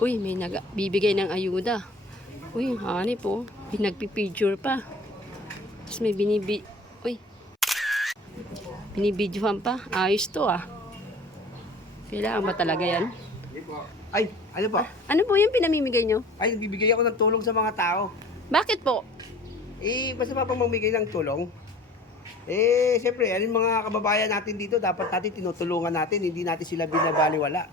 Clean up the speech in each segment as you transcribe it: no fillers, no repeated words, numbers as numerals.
Uy, may bibigay ng ayuda. Uy, honey po. Pinagpipicture pa. Tapos may Uy, binibidyohan pa. Ayos to ah. Kailangan ba talaga yan? Ay, ano pa? Ano po yung pinamimigay nyo? Ay, nagbibigay ako ng tulong sa mga tao. Bakit po? Basta pa pang mamigay ng tulong. Siyempre, yung mga kababayan natin dito, dapat natin tinutulungan natin, hindi natin sila binabaliwala.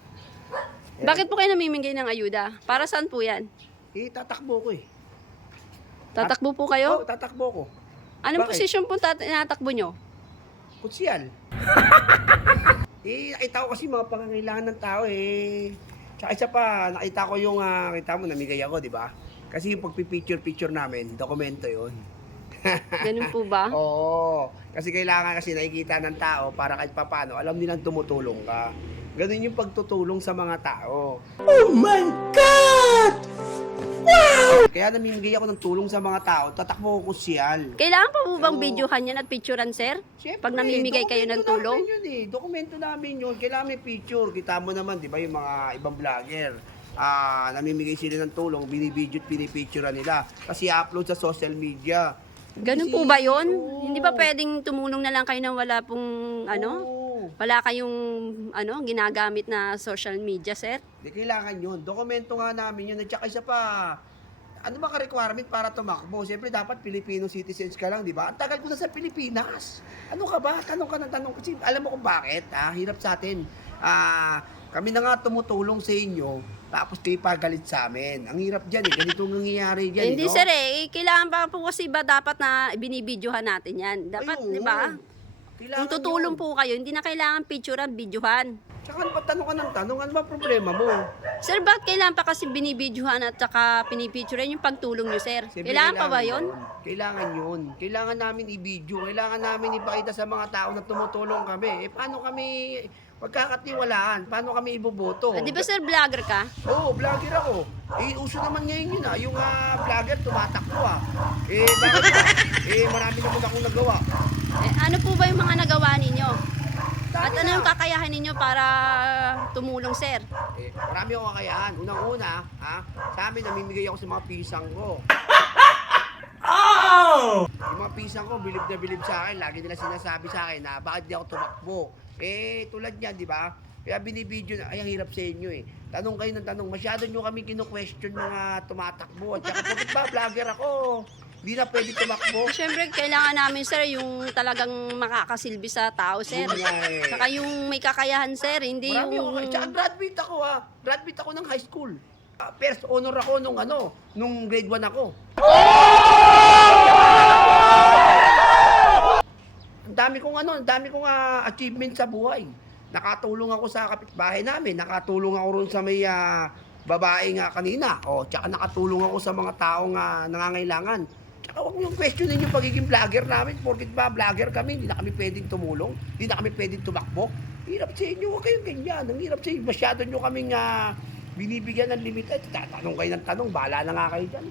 Bakit po kayo namimigay ng ayuda? Para saan po yan? Tatakbo ko eh. Tatakbo po kayo? Oo, tatakbo ko. Anong Bakit? posisyon po tinatakbo nyo? Kutsiyal. Nakita ko kasi mga pangangailangan ng tao Tsaka isa pa, nakita ko yung, kita mo, namigay ako, di ba? Kasi yung pagpipicture-picture namin, dokumento yun. Ganun po ba? Oo. Kasi kailangan kasi nakikita ng tao para kahit papano, alam nilang tumutulong ka. Ganun yung pagtutulong sa mga tao. Oh my God! Wow! Kaya namimigay ako ng tulong sa mga tao, tatakbo ko kusyal. Kailangan pa po bang Oo. videohan yan at picturean, sir? Siyempre, Pag namimigay kayo ng dokumento tulong? namin yun Dokumento namin yun. Kailangan may picture. Kita mo naman, di ba, yung mga ibang vlogger. Namimigay sila ng tulong, binibidyo at pinipicturean nila. Kasi upload sa social media. Ganun Kasi, po ba yun? oo. Hindi ba pwedeng tumulong na lang kayo nang wala pong Oo. wala kayong ginagamit na social media, sir? Di kailangan yun. Dokumento nga namin yun. At saka isa pa, ano ba ka-requirement para tumakbo? Siyempre, dapat Filipino citizens ka lang, di ba? Ang tagal ko na sa Pilipinas. Ano ka ba? Tanong ka ng tanong. Kasi alam mo kung bakit, hirap sa atin. Kami na nga tumutulong sa inyo, tapos kayo pagalit sa amin. Ang hirap dyan ganito ang nangyayari dyan. Hindi, no? sir kailangan pa po kasi ba dapat na binibidyohan natin yan? Dapat, Ayun. di ba? Kailangan Kung tutulong yun. po kayo, hindi na kailangan picturean, videohan. Tsaka ano ba tanong ka ng tanong? Ano ba problema mo? Sir, bakit kailangan pa kasi binibidyohan at saka pinipicturean yung pagtulong nyo, sir? Siyempre, Kailangan pa ba yun? Kailangan yun. Kailangan namin i-video. Kailangan namin ipakita sa mga tao na tumutulong kami. Paano kami pagkakatiwalaan? Paano kami iboboto? Di ba, sir, vlogger ka? Oo, vlogger ako. Uso naman ngayon yun Yung vlogger tumatakbo bakit ba? Marami naman akong nagawa. Ano po ba yung mga nagawa ninyo? At Dami ano na. yung kakayahan ninyo para tumulong, sir? Marami akong kakayahan. Unang-una, sa amin namimigay ako sa mga pisang ko. Yung mga pisang ko, bilib na bilib sa akin. Lagi nila sinasabi sa akin na bakit di ako tumakbo. Tulad niyan, di ba? Kaya binibidyo na, ay, ang hirap sa inyo Tanong kayo ng tanong. Masyado nyo kami kino-question mga tumatakbo. At saka, bakit ba, vlogger ako? Hindi na pwede tumakbo. Siyempre, kailangan namin, sir, yung talagang makakasilbi sa tao, sir. Yun nga Saka yung may kakayahan, sir, hindi Marami yung... ako. Tsaka graduate ako Graduate ako ng high school. First honor ako nung grade 1 ako. Ang dami kong achievement sa buhay. Nakatulong ako sa kapitbahay namin, nakatulong ako ron sa may babae kanina. Tsaka nakatulong ako sa mga taong nangangailangan. Tsaka huwag niyong questionin yung pagiging vlogger namin. Porkit ba vlogger kami, hindi na kami pwedeng tumulong, hindi na kami pwedeng tumakbo. Hirap sa inyo, huwag kayong ganyan. Ang hirap sa inyo, masyado nyo kaming binibigyan ng limit. Tatanong kayo ng tanong, bahala na nga kayo dyan.